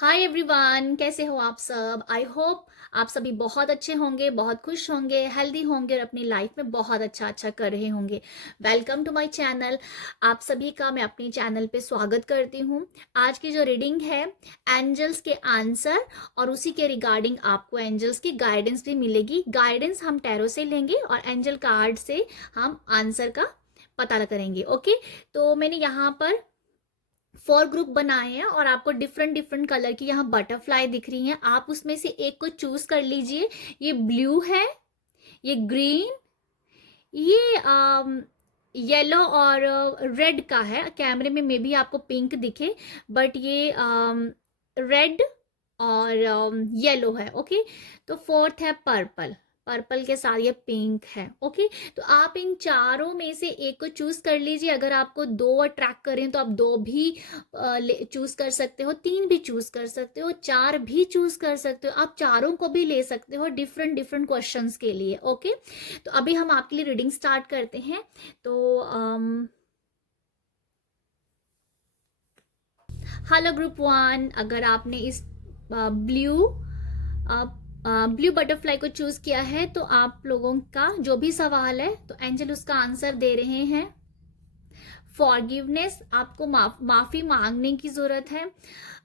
Hi everyone, कैसे हो आप सब। आई होप आप सभी बहुत अच्छे होंगे, बहुत खुश होंगे, हेल्दी होंगे और अपनी लाइफ में बहुत अच्छा अच्छा कर रहे होंगे। Welcome to my channel. आप सभी का मैं अपने चैनल पे स्वागत करती हूँ। आज की जो रीडिंग है एंजल्स के आंसर और उसी के रिगार्डिंग आपको एंजल्स की गाइडेंस भी मिलेगी। गाइडेंस हम टैरो से लेंगे और एंजल कार्ड से हम आंसर का पता करेंगे। ओके, तो मैंने यहाँ पर 4 ग्रुप बनाए हैं और आपको डिफरेंट डिफरेंट कलर की यहाँ बटरफ्लाई दिख रही हैं। आप उसमें से एक को चूज कर लीजिए। ये ब्लू है, ये ग्रीन, ये येलो और रेड का है। कैमरे में मे बी आपको पिंक दिखे, बट ये रेड और येलो है। ओके, तो फोर्थ है पर्पल। पर्पल के साथ ये पिंक है। ओके, तो आप इन चारों में से एक को चूज कर लीजिए। अगर आपको दो अट्रैक्ट करें तो आप दो भी चूज कर सकते हो, तीन भी चूज कर सकते हो, चार भी चूज कर सकते हो। आप चारों को भी ले सकते हो डिफरेंट डिफरेंट क्वेश्चंस के लिए। ओके, तो अभी हम आपके लिए रीडिंग स्टार्ट करते हैं। तो हेलो ग्रुप वन, अगर आपने इस ब्लू ब्लू बटरफ्लाई को चूज किया है तो आप लोगों का जो भी सवाल है तो एंजल उसका आंसर दे रहे हैं। फॉरगिवनेस, आपको माफी मांगने की जरूरत है।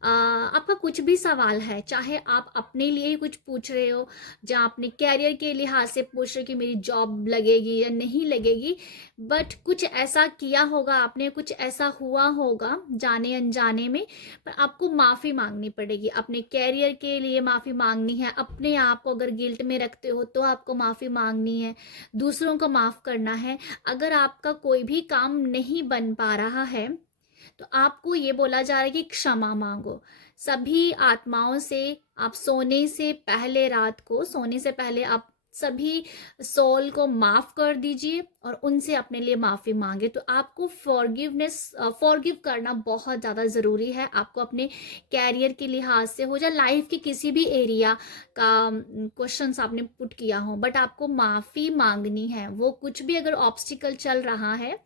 आपका कुछ भी सवाल है, चाहे आप अपने लिए ही कुछ पूछ रहे हो, जहाँ अपने कैरियर के लिहाज से पूछ रहे हो कि मेरी जॉब लगेगी या नहीं लगेगी, बट कुछ ऐसा किया होगा आपने, कुछ ऐसा हुआ होगा जाने अनजाने में, पर आपको माफी मांगनी पड़ेगी। अपने कैरियर के लिए माफी मांगनी है, अपने आप को अगर गिल्ट में रखते हो तो आपको माफी मांगनी है, दूसरों को माफ करना है। अगर आपका कोई भी काम नहीं बन पा रहा है तो आपको ये बोला जा रहा है कि क्षमा मांगो। सभी आत्माओं से आप सोने से पहले, रात को सोने से पहले आप सभी सोल को माफ कर दीजिए और उनसे अपने लिए माफी मांगे। तो आपको फॉरगिव करना बहुत ज़्यादा ज़रूरी है। आपको अपने कैरियर के लिहाज से हो, या लाइफ के किसी भी एरिया का क्वेश्चंस आपने पुट किया हो, बट आपको माफ़ी मांगनी है। वो कुछ भी अगर ऑब्स्टिकल चल रहा है,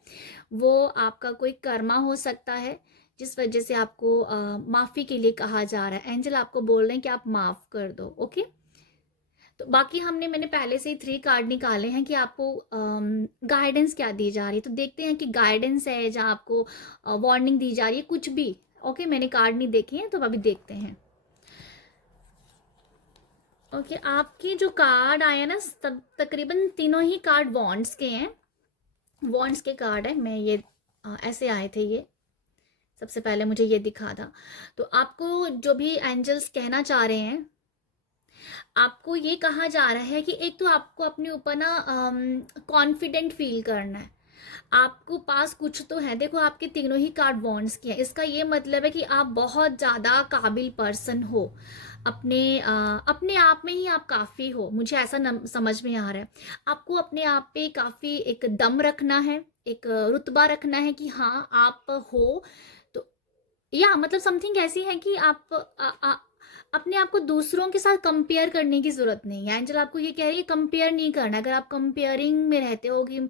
वो आपका कोई कर्मा हो सकता है जिस वजह से आपको माफ़ी के लिए कहा जा रहा है। एंजल आपको बोल रहे हैं कि आप माफ़ कर दो। ओके, तो बाकी मैंने पहले से ही 3 कार्ड निकाले हैं कि आपको गाइडेंस क्या दी जा रही है। तो देखते हैं कि गाइडेंस है जहाँ आपको वार्निंग दी जा रही है, कुछ भी। ओके, मैंने कार्ड नहीं देखे हैं तो अभी देखते हैं। ओके, आपके जो कार्ड आए ना, तकरीबन तीनों ही कार्ड वॉन्ड्स के हैं। वॉन्ड्स के कार्ड है। मैं ये ऐसे आए थे। ये सबसे पहले मुझे ये दिखा था। तो आपको जो भी एंजल्स कहना चाह रहे हैं, आपको ये कहा जा रहा है कि एक तो आपको अपने ऊपर ना कॉन्फिडेंट फील करना है। आपको पास कुछ तो है। देखो, आपके तीनों ही कार्ड वॉन्ड्स की है। इसका ये मतलब है कि आप बहुत ज़्यादा काबिल पर्सन हो। अपने आप में ही आप काफ़ी हो। मुझे ऐसा समझ में आ रहा है। आपको अपने आप पे काफ़ी एक दम रखना है, एक रुतबा रखना है कि हाँ आप हो। तो या मतलब समथिंग ऐसी है कि आप अपने आप को दूसरों के साथ कंपेयर करने की जरूरत नहीं है। एंजल आपको ये कह रही है कंपेयर नहीं करना। अगर आप कंपेयरिंग में रहते हो कि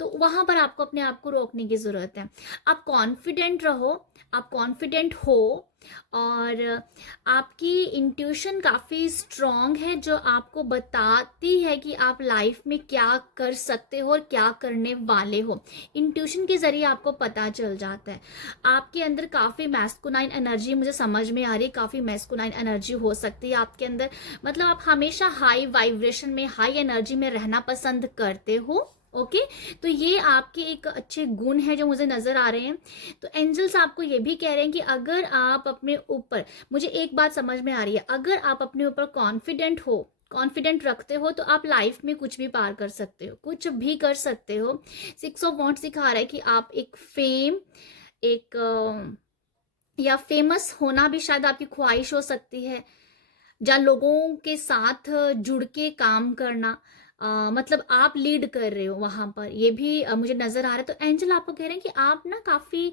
तो वहां पर आपको अपने आप को रोकने की जरूरत है। आप कॉन्फिडेंट रहो, आप कॉन्फिडेंट हो, और आपकी इंट्यूशन काफ़ी स्ट्रॉन्ग है जो आपको बताती है कि आप लाइफ में क्या कर सकते हो और क्या करने वाले हो। इंट्यूशन के ज़रिए आपको पता चल जाता है। आपके अंदर काफ़ी मैस्कुलाइन एनर्जी मुझे समझ में आ रही है। काफ़ी मैस्कुलाइन एनर्जी हो सकती है आपके अंदर। मतलब आप हमेशा हाई वाइब्रेशन में, हाई एनर्जी में रहना पसंद करते हो। ओके, तो ये आपके एक अच्छे गुण है जो मुझे नज़र आ रहे हैं। तो एंजल्स आपको ये भी कह रहे हैं कि अगर आप अपने ऊपर, मुझे एक बात समझ में आ रही है, अगर आप अपने ऊपर कॉन्फिडेंट हो, कॉन्फिडेंट रखते हो, तो आप लाइफ में कुछ भी पार कर सकते हो, कुछ भी कर सकते हो। 6 ऑफ वॉन्ड्स सिखा रहा है कि आप एक फेम, एक या फेमस होना भी शायद आपकी ख्वाहिश हो सकती है, जहाँ लोगों के साथ जुड़ के काम करना। मतलब आप लीड कर रहे हो वहां पर, ये भी मुझे नजर आ रहा है। तो एंजल आपको कह रहे हैं कि आप ना काफी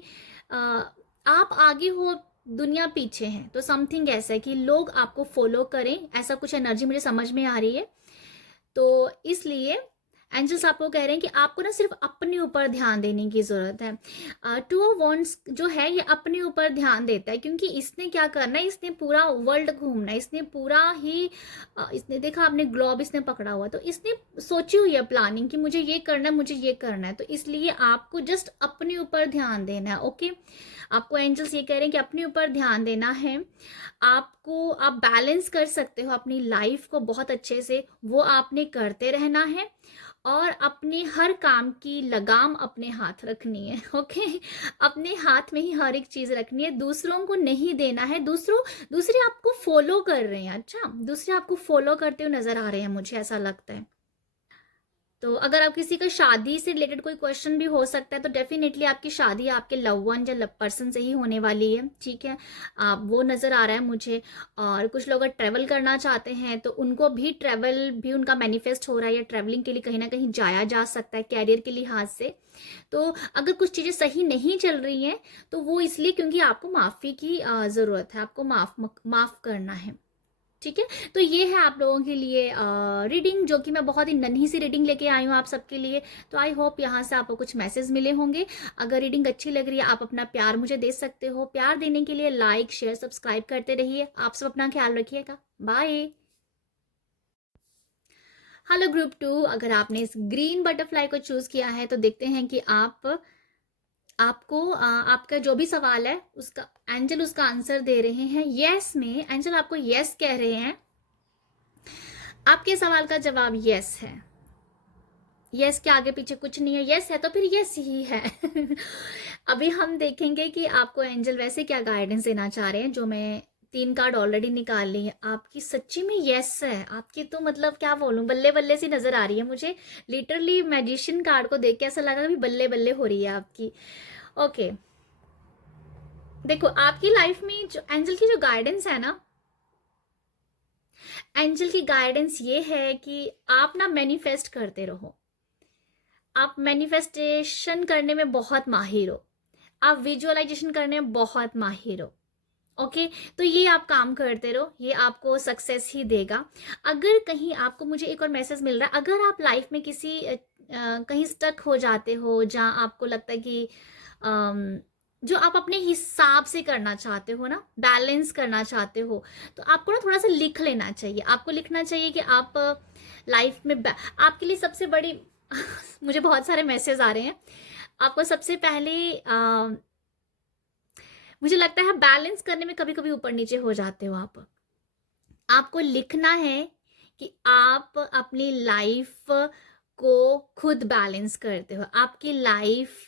आप आगे हो, दुनिया पीछे है। तो समथिंग ऐसा है कि लोग आपको फॉलो करें, ऐसा कुछ एनर्जी मुझे समझ में आ रही है। तो इसलिए एंजल्स आपको कह रहे हैं कि आपको ना सिर्फ अपने ऊपर ध्यान देने की ज़रूरत है। टू ऑफ वॉन्ड्स जो है ये अपने ऊपर ध्यान देता है, क्योंकि इसने क्या करना है, इसने पूरा वर्ल्ड घूमना है, इसने पूरा ही इसने देखा आपने ग्लोब इसने पकड़ा हुआ, तो इसने सोची हुई है प्लानिंग कि मुझे ये करना है, मुझे ये करना है। तो इसलिए आपको जस्ट अपने ऊपर ध्यान देना है। ओके, आपको एंजल्स ये कह रहे हैं कि अपने ऊपर ध्यान देना है। आपको आप बैलेंस कर सकते हो अपनी लाइफ को बहुत अच्छे से, वो आपने करते रहना है और अपने हर काम की लगाम अपने हाथ रखनी है। ओके, अपने हाथ में ही हर एक चीज़ रखनी है, दूसरों को नहीं देना है। दूसरे आपको फॉलो कर रहे हैं, अच्छा दूसरे आपको फॉलो करते हुए नजर आ रहे हैं, मुझे ऐसा लगता है। तो अगर आप किसी का शादी से रिलेटेड कोई क्वेश्चन भी हो सकता है, तो डेफिनेटली आपकी शादी आपके लव वन या पर्सन से ही होने वाली है, ठीक है, आप वो नज़र आ रहा है मुझे। और कुछ लोग अगर ट्रैवल करना चाहते हैं तो उनको भी ट्रैवल भी उनका मैनिफेस्ट हो रहा है, या ट्रैवलिंग के लिए कहीं ना कहीं जाया जा सकता है कैरियर के लिहाज से। तो अगर कुछ चीज़ें सही नहीं चल रही हैं तो वो इसलिए क्योंकि आपको माफ़ी की ज़रूरत है, आपको माफ़ करना है, ठीक है। तो ये है आप लोगों के लिए रीडिंग, जो कि मैं बहुत ही नन्ही सी रीडिंग लेके आई हूँ आप सबके लिए। तो आई होप यहाँ से आपको कुछ मैसेज मिले होंगे। अगर रीडिंग अच्छी लग रही है आप अपना प्यार मुझे दे सकते हो। प्यार देने के लिए लाइक शेयर सब्सक्राइब करते रहिए। आप सब अपना ख्याल रखिएगा, बाय। हेलो ग्रुप 2, अगर आपने इस ग्रीन बटरफ्लाई को चूज किया है तो देखते हैं कि आपको आपका जो भी सवाल है उसका एंजल उसका आंसर दे रहे हैं यस में। एंजल आपको यस कह रहे हैं, आपके सवाल का जवाब यस है। यस के आगे पीछे कुछ नहीं है, यस है तो फिर यस ही है। अभी हम देखेंगे कि आपको एंजल वैसे क्या गाइडेंस देना चाह रहे हैं। जो मैं 3 कार्ड ऑलरेडी निकाल ली है, आपकी सच्ची में यस है। आपकी तो मतलब क्या बोलूं, बल्ले बल्ले सी नजर आ रही है मुझे। लिटरली मैजिशियन कार्ड को देख के ऐसा लगा कि बल्ले बल्ले हो रही है आपकी। ओके, देखो आपकी लाइफ में जो एंजल की जो गाइडेंस है ना, एंजल की गाइडेंस ये है कि आप ना मैनिफेस्ट करते रहो। आप मैनिफेस्टेशन करने में बहुत माहिर हो, आप विजुअलाइजेशन करने में बहुत माहिर हो। ओके, तो ये आप काम करते रहो, ये आपको सक्सेस ही देगा। अगर कहीं आपको, मुझे एक और मैसेज मिल रहा है, अगर आप लाइफ में किसी कहीं स्टक हो जाते हो जहाँ आपको लगता है कि जो आप अपने हिसाब से करना चाहते हो ना, बैलेंस करना चाहते हो, तो आपको ना थोड़ा सा लिख लेना चाहिए। आपको लिखना चाहिए कि आप लाइफ में आपके लिए सबसे बड़ी मुझे बहुत सारे मैसेज आ रहे हैं। आपको सबसे पहले मुझे लगता है बैलेंस करने में कभी कभी ऊपर नीचे हो जाते हो आप। आपको लिखना है कि आप अपनी लाइफ को खुद बैलेंस करते हो। आपकी लाइफ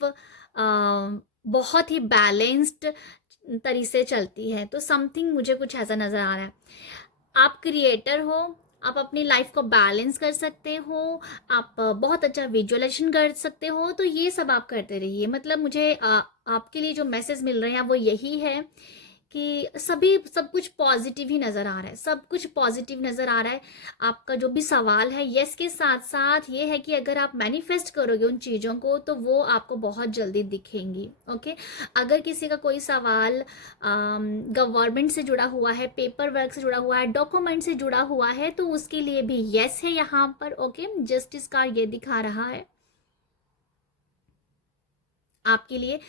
बहुत ही बैलेंस्ड तरीके से चलती है। तो समथिंग मुझे कुछ ऐसा नज़र आ रहा है। आप क्रिएटर हो, आप अपनी लाइफ को बैलेंस कर सकते हो, आप बहुत अच्छा विजुअलाइजेशन कर सकते हो। तो ये सब आप करते रहिए। मतलब मुझे आपके लिए जो मैसेज मिल रहे हैं वो यही है कि सब कुछ पॉजिटिव ही नज़र आ रहा है, सब कुछ पॉजिटिव नज़र आ रहा है। आपका जो भी सवाल है यस के साथ साथ ये है कि अगर आप मैनिफेस्ट करोगे उन चीज़ों को तो वो आपको बहुत जल्दी दिखेंगी। ओके, अगर किसी का कोई सवाल गवर्नमेंट से जुड़ा हुआ है, पेपर वर्क से जुड़ा हुआ है, डॉक्यूमेंट से जुड़ा हुआ है, तो उसके लिए भी यस है यहाँ पर। ओके, जस्टिस कार्ड ये दिखा रहा है आपके लिए।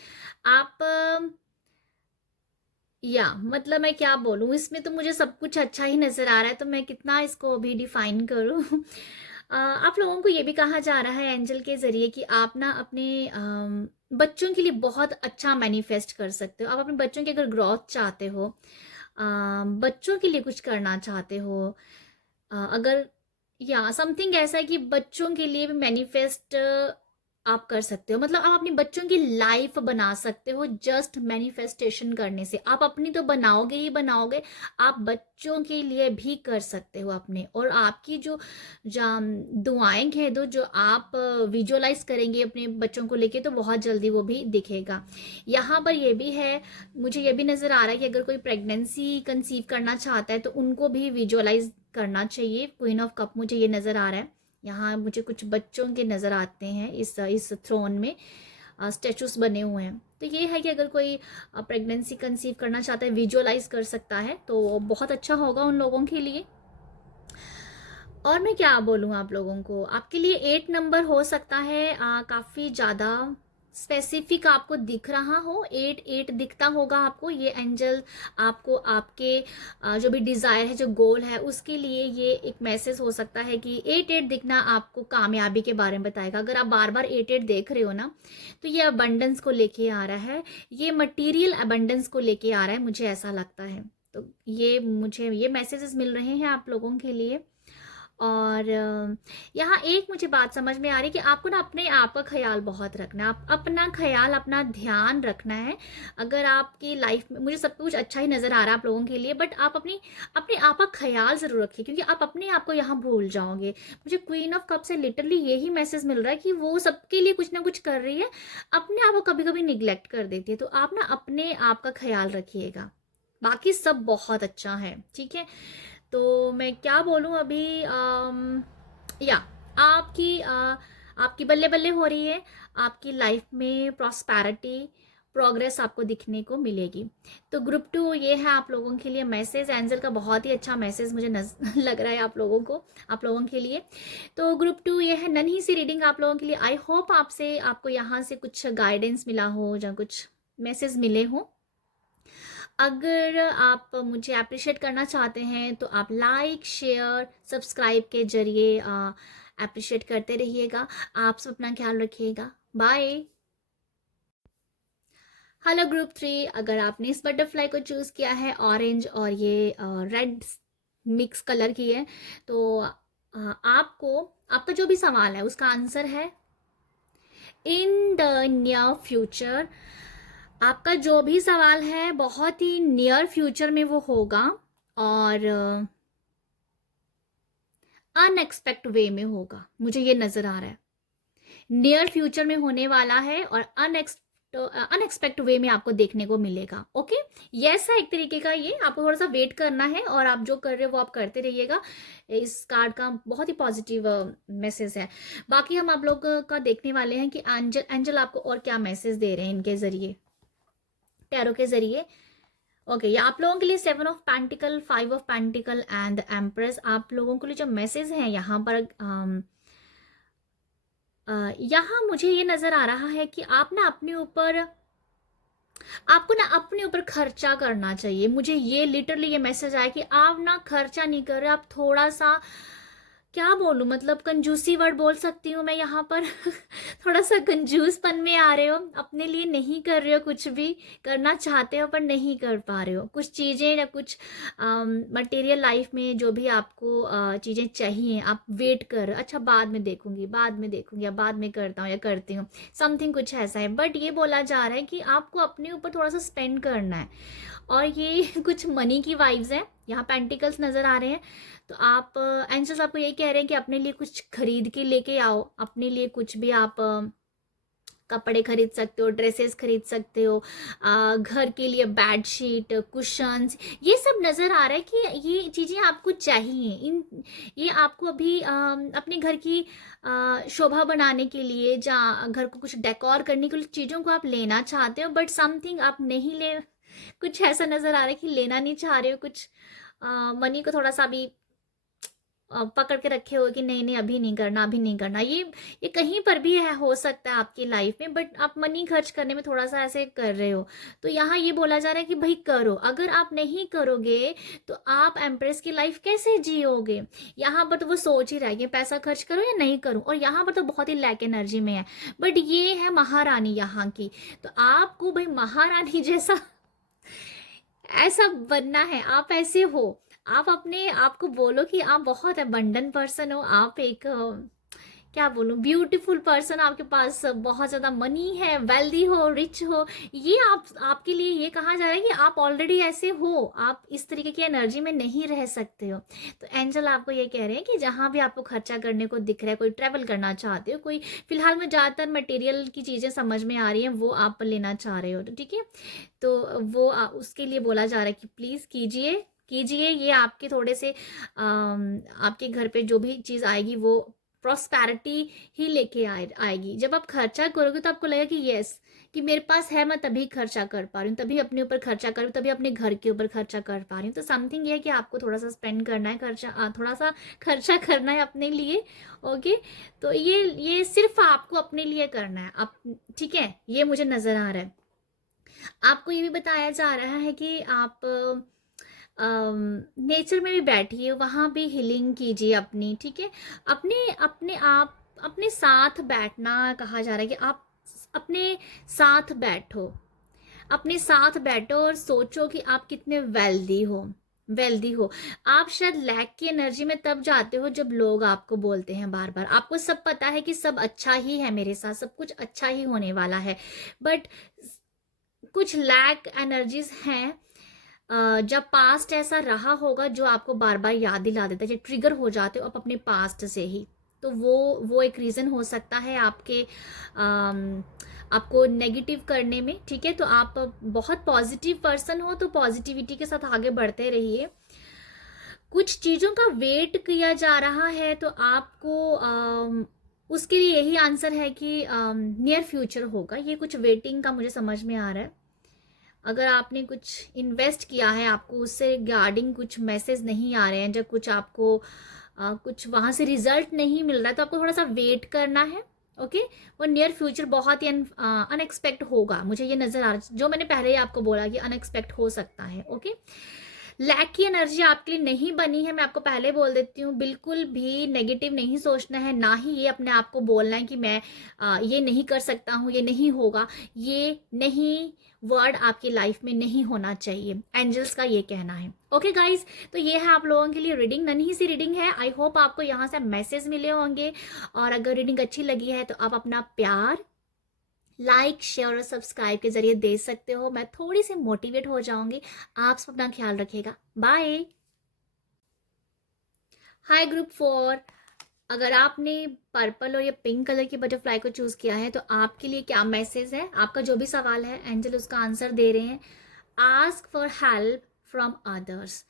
आप मतलब मैं क्या बोलूँ, इसमें तो मुझे सब कुछ अच्छा ही नज़र आ रहा है, तो मैं कितना इसको अभी डिफाइन करूँ। आप लोगों को ये भी कहा जा रहा है एंजल के ज़रिए कि आप ना अपने बच्चों के लिए बहुत अच्छा मैनिफेस्ट कर सकते हो। आप अपने बच्चों की अगर ग्रोथ चाहते हो, बच्चों के लिए कुछ करना चाहते हो, अगर समथिंग ऐसा है कि बच्चों के लिए भी मैनिफेस्ट आप कर सकते हो। मतलब आप अपने बच्चों की लाइफ बना सकते हो जस्ट मैनिफेस्टेशन करने से। आप अपनी तो बनाओगे ही बनाओगे, आप बच्चों के लिए भी कर सकते हो अपने। और आपकी जो दुआएं कह दो, जो आप विजुअलाइज करेंगे अपने बच्चों को लेके, तो बहुत जल्दी वो भी दिखेगा। यहाँ पर ये भी है, मुझे ये भी नज़र आ रहा है कि अगर कोई प्रेगनेंसी कंसीव करना चाहता है तो उनको भी विजुअलाइज करना चाहिए। क्वीन ऑफ कप मुझे ये नज़र आ रहा है। यहाँ मुझे कुछ बच्चों के नज़र आते हैं इस थ्रोन में, स्टैचूस बने हुए हैं। तो ये है कि अगर कोई प्रेगनेंसी कंसीव करना चाहता है, विजुअलाइज कर सकता है, तो बहुत अच्छा होगा उन लोगों के लिए। और मैं क्या बोलूँ आप लोगों को, आपके लिए 8 नंबर हो सकता है काफ़ी ज़्यादा स्पेसिफिक आपको दिख रहा हो, 8 8 दिखता होगा आपको। ये एंजल आपको आपके जो भी डिज़ायर है, जो गोल है, उसके लिए ये एक मैसेज हो सकता है कि 8 8 दिखना आपको कामयाबी के बारे में बताएगा। अगर आप बार बार 8 8 देख रहे हो ना, तो ये अबंडेंस को लेके आ रहा है, ये मटीरियल अबंडेंस को लेके आ रहा है, मुझे ऐसा लगता है। तो ये मुझे ये मैसेजेस मिल रहे हैं आप लोगों के लिए। और यहाँ एक मुझे बात समझ में आ रही है कि आपको ना अपने आप का ख्याल बहुत रखना है, आप अपना ख्याल, अपना ध्यान रखना है। अगर आपकी लाइफ में, मुझे सब कुछ अच्छा ही नज़र आ रहा है आप लोगों के लिए, बट आप अपने आप का ख्याल ज़रूर रखिए, क्योंकि आप अपने आप को यहाँ भूल जाओगे। मुझे क्वीन ऑफ कप से लिटरली यही मैसेज मिल रहा है कि वो सबके लिए कुछ ना कुछ कर रही है, अपने आप को कभी कभी निग्लेक्ट कर देती है। तो आप ना अपने आप का ख्याल रखिएगा, बाकी सब बहुत अच्छा है, ठीक है। तो मैं क्या बोलूँ अभी, या आपकी बल्ले बल्ले हो रही है, आपकी लाइफ में प्रॉस्पेरिटी, प्रोग्रेस आपको दिखने को मिलेगी। तो ग्रुप 2 ये है आप लोगों के लिए मैसेज, एंजल का बहुत ही अच्छा मैसेज मुझे लग रहा है आप लोगों के लिए। तो ग्रुप 2 ये है नन्ही सी रीडिंग आप लोगों के लिए। आई होप आपको यहाँ से कुछ गाइडेंस मिला हो या कुछ मैसेज मिले हो। अगर आप मुझे अप्रिशिएट करना चाहते हैं तो आप लाइक, शेयर, सब्सक्राइब के जरिए अप्रिशिएट करते रहिएगा। आप सब अपना ख्याल रखिएगा। बाय। हेलो ग्रुप 3, अगर आपने इस बटरफ्लाई को चूज़ किया है, ऑरेंज और ये रेड मिक्स कलर की है, तो आपका जो भी सवाल है उसका आंसर है इन द नियर फ्यूचर। आपका जो भी सवाल है बहुत ही नियर फ्यूचर में वो होगा, और अनएक्सपेक्ट वे में होगा, मुझे ये नज़र आ रहा है। नियर फ्यूचर में होने वाला है और अनएक्सपेक्ट वे में आपको देखने को मिलेगा। ओके, यस है एक तरीके का। ये आपको थोड़ा सा वेट करना है, और आप जो कर रहे हो वो आप करते रहिएगा। इस कार्ड का बहुत ही पॉजिटिव मैसेज है। बाकी हम आप लोग का देखने वाले हैं कि एंजल आपको और क्या मैसेज दे रहे हैं इनके जरिए, टैरो के जरिए। ओके, ये आप लोगों के लिए 7 of pentacle, 5 of pentacle and empress. आप लोगों के लिए जो मैसेज है यहाँ पर, यहाँ मुझे ये नज़र आ रहा है कि आपको ना अपने ऊपर खर्चा करना चाहिए। मुझे ये लिटरली ये मैसेज आया कि आप ना खर्चा नहीं कर रहे, आप थोड़ा सा, क्या बोलूँ, मतलब कंजूसी वर्ड बोल सकती हूँ मैं यहाँ पर थोड़ा सा कंजूसपन में आ रहे हो, अपने लिए नहीं कर रहे हो, कुछ भी करना चाहते हो पर नहीं कर पा रहे हो। कुछ चीज़ें या कुछ मटेरियल लाइफ में जो भी आपको चीज़ें चाहिए, आप वेट कर, अच्छा बाद में देखूंगी, या बाद में करता हूँ या करती हूँ, समथिंग कुछ ऐसा है। बट ये बोला जा रहा है कि आपको अपने ऊपर थोड़ा सा स्पेंड करना है, और ये कुछ मनी की वाइब्स हैं, यहाँ पेंटिकल्स नज़र आ रहे हैं। तो आप एंजल्स आपको यही कह रहे हैं कि अपने लिए कुछ खरीद के लेके आओ, अपने लिए कुछ भी आप कपड़े खरीद सकते हो, ड्रेसेस खरीद सकते हो, घर के लिए बेडशीट, कुशन्स, ये सब नज़र आ रहा है कि ये चीज़ें आपको चाहिए। ये आपको अभी अपने घर की शोभा बनाने के लिए, जहाँ घर को कुछ डेकोर करने के लिए चीज़ों को आप लेना चाहते हो, बट समथिंग आप नहीं ले, कुछ ऐसा नज़र आ रहा है कि लेना नहीं चाह रहे हो, कुछ मनी को थोड़ा सा भी पकड़ के रखे हो कि नहीं नहीं अभी नहीं करना, अभी नहीं करना। ये कहीं पर भी हो सकता है आपकी लाइफ में, बट आप मनी खर्च करने में थोड़ा सा ऐसे कर रहे हो। तो यहाँ ये बोला जा रहा है कि भाई करो, अगर आप नहीं करोगे तो आप एम्प्रेस की लाइफ कैसे जियोगे। यहाँ पर तो वो सोच ही रहा है कि पैसा खर्च करो या नहीं करूँ, और यहाँ पर तो बहुत ही लैक एनर्जी में है। बट ये है महारानी यहाँ की, तो आपको भाई महारानी जैसा ऐसा बनना है, आप ऐसे हो। आप अपने आप को बोलो कि आप बहुत अबंडन पर्सन हो, आप एक क्या बोलूँ, ब्यूटीफुल पर्सन, आपके पास बहुत ज़्यादा मनी है, वेल्दी हो, रिच हो। ये आपके लिए ये कहा जा रहा है कि आप ऑलरेडी ऐसे हो, आप इस तरीके की एनर्जी में नहीं रह सकते हो। तो एंजल आपको ये कह रहे हैं कि जहाँ भी आपको खर्चा करने को दिख रहा है, कोई ट्रैवल करना चाहते हो, कोई फिलहाल में ज़्यादातर मटेरियल की चीज़ें समझ में आ रही हैं, वो आप लेना चाह रहे हो, तो ठीक है। तो वो उसके लिए बोला जा रहा है कि प्लीज़ कीजिए। ये आपके थोड़े से आपके घर पे जो भी चीज़ आएगी वो प्रॉस्पेरिटी ही लेके आएगी। जब आप खर्चा करोगे तो आपको लगेगा कि यस, कि मेरे पास है, मैं तभी खर्चा कर पा रही हूँ, तभी अपने ऊपर खर्चा कर रही हूँ, तभी अपने घर के ऊपर खर्चा कर पा रही हूँ। तो समथिंग ये है कि आपको थोड़ा सा स्पेंड करना है, थोड़ा सा खर्चा करना है अपने लिए। ओके, तो ये सिर्फ आपको अपने लिए करना है आप, ठीक है, ये मुझे नज़र आ रहा है। आपको ये भी बताया जा रहा है कि आप नेचर में भी बैठिए, वहाँ भी हीलिंग कीजिए अपनी, ठीक है। अपने अपने आप अपने साथ बैठना कहा जा रहा है कि आप अपने साथ बैठो, अपने साथ बैठो और सोचो कि आप कितने वेल्दी हो। आप शायद लैक की एनर्जी में तब जाते हो जब लोग आपको बोलते हैं बार बार, आपको सब पता है कि सब अच्छा ही है मेरे साथ, सब कुछ अच्छा ही होने वाला है, बट कुछ लैक एनर्जीज हैं। जब पास्ट ऐसा रहा होगा जो आपको बार बार याद दिला देता है, जब ट्रिगर हो जाते हो आप अपने पास्ट से ही, तो वो एक रीज़न हो सकता है आपके आपको नेगेटिव करने में, ठीक है। तो आप बहुत पॉजिटिव पर्सन हो तो पॉजिटिविटी के साथ आगे बढ़ते रहिए। कुछ चीज़ों का वेट किया जा रहा है तो आपको उसके लिए यही आंसर है कि नियर फ्यूचर होगा, ये कुछ वेटिंग का मुझे समझ में आ रहा है। अगर आपने कुछ इन्वेस्ट किया है, आपको उससे रिगार्डिंग कुछ मैसेज नहीं आ रहे हैं, जब कुछ आपको कुछ वहाँ से रिजल्ट नहीं मिल रहा है, तो आपको थोड़ा सा वेट करना है। ओके, वो नियर फ्यूचर बहुत ही अनएक्सपेक्ट होगा, मुझे ये नज़र आ रहा है, जो मैंने पहले ही आपको बोला कि अनएक्सपेक्ट हो सकता है। ओके, लैक की एनर्जी आपके लिए नहीं बनी है, मैं आपको पहले बोल देती हूँ। बिल्कुल भी नेगेटिव नहीं सोचना है, ना ही ये अपने आप को बोलना है कि मैं ये नहीं कर सकता हूँ, ये नहीं होगा, ये नहीं वर्ड आपकी लाइफ में नहीं होना चाहिए, एंजल्स का ये कहना है। ओके गाइज, तो ये है आप लोगों के लिए रीडिंग, नन्ही सी रीडिंग है। आई होप आपको यहाँ से मैसेज मिले होंगे, और अगर रीडिंग अच्छी लगी है तो आप अपना प्यार लाइक, शेयर और सब्सक्राइब के जरिए दे सकते हो, मैं थोड़ी सी मोटिवेट हो जाऊंगी। आप सब अपना ख्याल रखिएगा, बाय। हाय ग्रुप 4, अगर आपने पर्पल और ये पिंक कलर की बटरफ्लाई को चूज किया है तो आपके लिए क्या मैसेज है, आपका जो भी सवाल है एंजल उसका आंसर दे रहे हैं। Ask for help from others,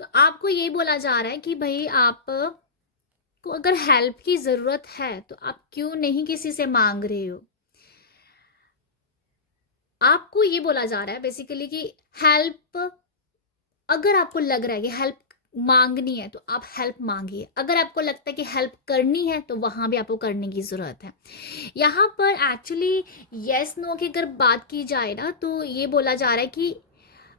तो आपको ये बोला जा रहा है कि भाई आप को अगर हेल्प की जरूरत है तो आप क्यों नहीं किसी से मांग रहे हो। आपको ये बोला जा रहा है बेसिकली कि हेल्प, अगर आपको लग रहा है कि हेल्प मांगनी है तो आप हेल्प मांगिए, अगर आपको लगता है कि हेल्प करनी है तो वहां भी आपको करने की जरूरत है। यहाँ पर एक्चुअली यस नो की अगर बात की जाए ना, तो ये बोला जा रहा है कि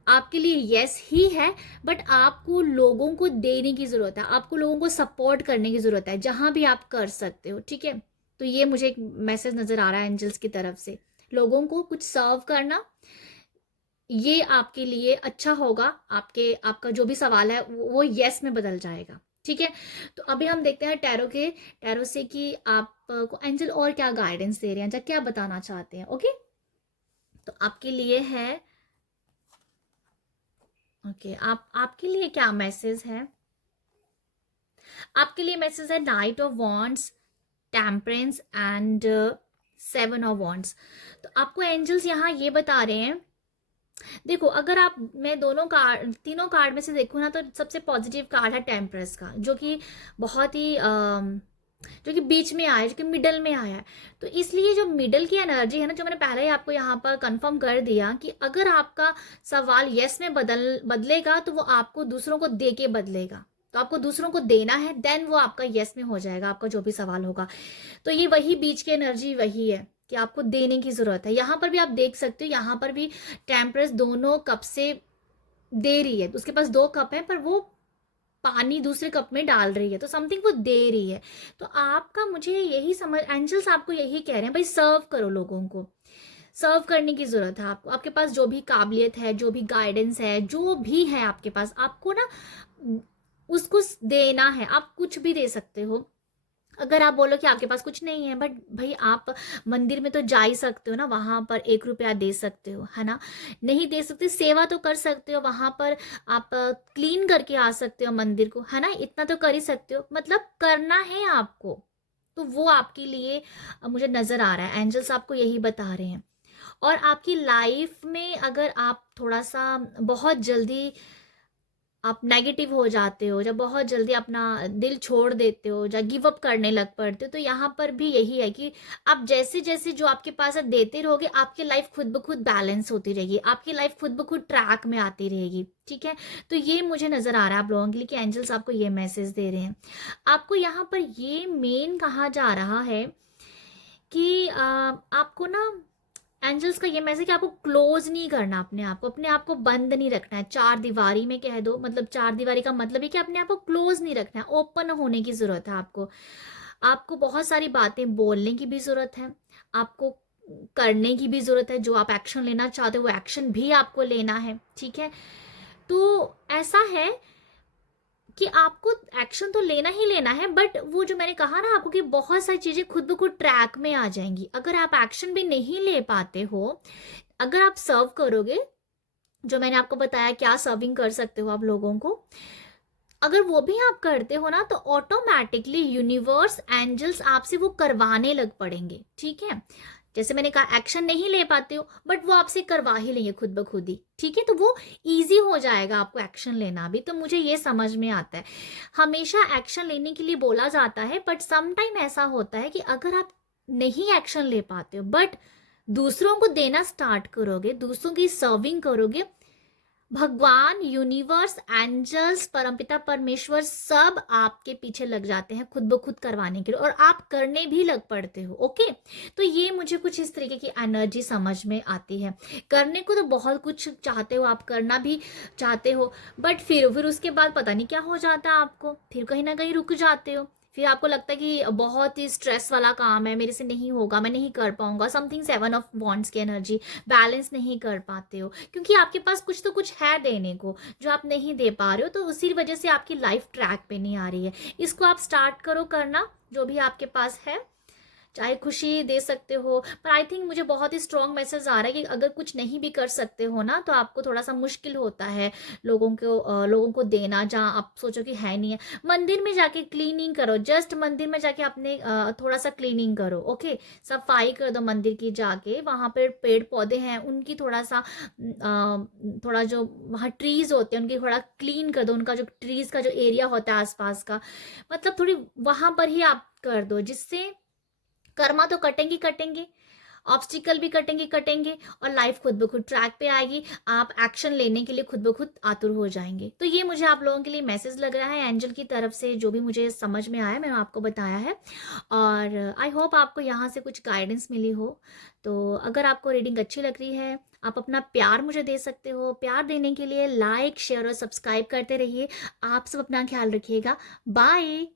आपके लिए यस ही है, बट आपको लोगों को देने की जरूरत है, आपको लोगों को सपोर्ट करने की जरूरत है जहां भी आप कर सकते हो, ठीक है। तो ये मुझे एक मैसेज नजर आ रहा है एंजल्स की तरफ से, लोगों को कुछ सर्व करना, ये आपके लिए अच्छा होगा। आपका जो भी सवाल है वो यस में बदल जाएगा, ठीक है। तो अभी हम देखते हैं टैरो से कि आपको एंजल और क्या गाइडेंस दे रहे हैं, या क्या बताना चाहते हैं। ओके, तो आपके लिए है, ओके, आपके लिए क्या मैसेज है, आपके लिए मैसेज है night of wands, temperance and 7 of wands. तो आपको एंजल्स यहाँ ये बता रहे हैं, देखो अगर आप, मैं तीनों कार्ड में से देखूँ ना, तो सबसे पॉजिटिव कार्ड है टेम्परेंस का, जो कि बहुत ही जो कि बीच में आया, जो कि मिडल में आया है। तो इसलिए जो मिडल की एनर्जी है ना, जो मैंने पहले ही आपको यहाँ पर कंफर्म कर दिया कि अगर आपका सवाल यस में बदलेगा तो वो आपको दूसरों को दे के बदलेगा, तो आपको दूसरों को देना है, देन वो आपका यस में हो जाएगा, आपका जो भी सवाल होगा। तो ये वही बीच की एनर्जी वही है कि आपको देने की जरूरत है। यहाँ पर भी आप देख सकते हो, यहाँ पर भी टेम्परेंस दोनों कप से दे रही है, तो उसके पास 2 कप है पर वो पानी दूसरे कप में डाल रही है, तो समथिंग वो दे रही है। तो आपका, मुझे यही समझ, एंजल्स आपको यही कह रहे हैं भाई सर्व करो, लोगों को सर्व करने की जरूरत है आपको। आपके पास जो भी काबिलियत है, जो भी गाइडेंस है, जो भी है आपके पास, आपको ना उसको देना है। आप कुछ भी दे सकते हो। अगर आप बोलो कि आपके पास कुछ नहीं है, बट भाई आप मंदिर में तो जा ही सकते हो ना, वहां पर 1 रुपया दे सकते हो, है ना। नहीं दे सकते, सेवा तो कर सकते हो, वहां पर आप क्लीन करके आ सकते हो मंदिर को, है ना, इतना तो कर ही सकते हो, मतलब करना है आपको। तो वो आपके लिए मुझे नजर आ रहा है, एंजल्स आपको यही बता रहे हैं। और आपकी लाइफ में अगर आप थोड़ा सा बहुत जल्दी आप नेगेटिव हो जाते हो, जब बहुत जल्दी अपना दिल छोड़ देते हो, जब गिव अप करने लग पड़ते हो, तो यहाँ पर भी यही है कि आप जैसे जैसे जो आपके पास है देते रहोगे, आपकी लाइफ खुद ब खुद बैलेंस होती रहेगी, आपकी लाइफ खुद ब खुद ट्रैक में आती रहेगी। ठीक है, तो ये मुझे नज़र आ रहा है आप लोगों के लिए कि एंजल्स आपको ये मैसेज दे रहे हैं। आपको यहाँ पर ये मेन कहा जा रहा है कि आपको ना एंजल्स का ये मैसेज कि आपको क्लोज नहीं करना अपने आप को बंद नहीं रखना है, चार दीवारी में कह दो, मतलब चार दीवारी का मतलब है कि अपने आप को क्लोज नहीं रखना है, ओपन होने की ज़रूरत है आपको। आपको बहुत सारी बातें बोलने की भी ज़रूरत है, आपको करने की भी ज़रूरत है, जो आप एक्शन लेना चाहते हो वो एक्शन भी आपको लेना है। ठीक है, तो ऐसा है कि आपको एक्शन तो लेना ही लेना है, बट वो जो मैंने कहा ना आपको कि बहुत सारी चीज़ें खुद ब खुद ट्रैक में आ जाएंगी अगर आप एक्शन भी नहीं ले पाते हो। अगर आप सर्व करोगे, जो मैंने आपको बताया क्या सर्विंग कर सकते हो आप लोगों को, अगर वो भी आप करते हो ना, तो ऑटोमेटिकली यूनिवर्स एंजल्स आपसे वो करवाने लग पड़ेंगे। ठीक है, जैसे मैंने कहा एक्शन नहीं ले पाते हो, बट वो आपसे करवा ही लेंगे खुद ब खुद ही। ठीक है, तो वो इजी हो जाएगा आपको एक्शन लेना भी। तो मुझे ये समझ में आता है, हमेशा एक्शन लेने के लिए बोला जाता है, बट सम टाइम ऐसा होता है कि अगर आप नहीं एक्शन ले पाते हो, बट दूसरों को देना स्टार्ट करोगे, दूसरों की सर्विंग करोगे, भगवान, यूनिवर्स, एंजल्स, परमपिता परमेश्वर सब आपके पीछे लग जाते हैं खुद ब खुद करवाने के लिए, और आप करने भी लग पड़ते हो। ओके, तो ये मुझे कुछ इस तरीके की एनर्जी समझ में आती है। करने को तो बहुत कुछ चाहते हो, आप करना भी चाहते हो, बट फिर उसके बाद पता नहीं क्या हो जाता है आपको, फिर कहीं ना कहीं रुक जाते हो, फिर आपको लगता है कि बहुत ही स्ट्रेस वाला काम है, मेरे से नहीं होगा, मैं नहीं कर पाऊंगा, समथिंग 7 ऑफ वॉन्ड्स की एनर्जी, बैलेंस नहीं कर पाते हो, क्योंकि आपके पास कुछ तो कुछ है देने को जो आप नहीं दे पा रहे हो, तो उसी वजह से आपकी लाइफ ट्रैक पे नहीं आ रही है। इसको आप स्टार्ट करो करना, जो भी आपके पास है, चाहे खुशी दे सकते हो, पर आई थिंक मुझे बहुत ही स्ट्रॉन्ग मैसेज आ रहा है कि अगर कुछ नहीं भी कर सकते हो ना, तो आपको थोड़ा सा मुश्किल होता है लोगों को देना, जहाँ आप सोचो कि है नहीं है। मंदिर में जाके क्लीनिंग करो, जस्ट मंदिर में जाके अपने थोड़ा सा क्लीनिंग करो। ओके, सफाई कर दो मंदिर की, जाके वहाँ पर पेड़ पौधे हैं उनकी थोड़ा सा थोड़ा जो वहाँ ट्रीज होते हैं उनकी थोड़ा क्लीन कर दो, उनका जो ट्रीज का जो एरिया होता है आसपास का, मतलब थोड़ी वहाँ पर ही आप कर दो, जिससे कर्मा तो कटेंगे कटेंगे, ऑब्स्टिकल भी कटेंगे कटेंगे, और लाइफ खुद ब खुद ट्रैक पे आएगी, आप एक्शन लेने के लिए खुद ब खुद आतुर हो जाएंगे। तो ये मुझे आप लोगों के लिए मैसेज लग रहा है एंजल की तरफ से, जो भी मुझे समझ में आया मैंने आपको बताया है, और आई होप आपको यहाँ से कुछ गाइडेंस मिली हो। तो अगर आपको रीडिंग अच्छी लग रही है, आप अपना प्यार मुझे दे सकते हो। प्यार देने के लिए लाइक, शेयर और सब्सक्राइब करते रहिए। आप सब अपना ख्याल रखिएगा। बाय।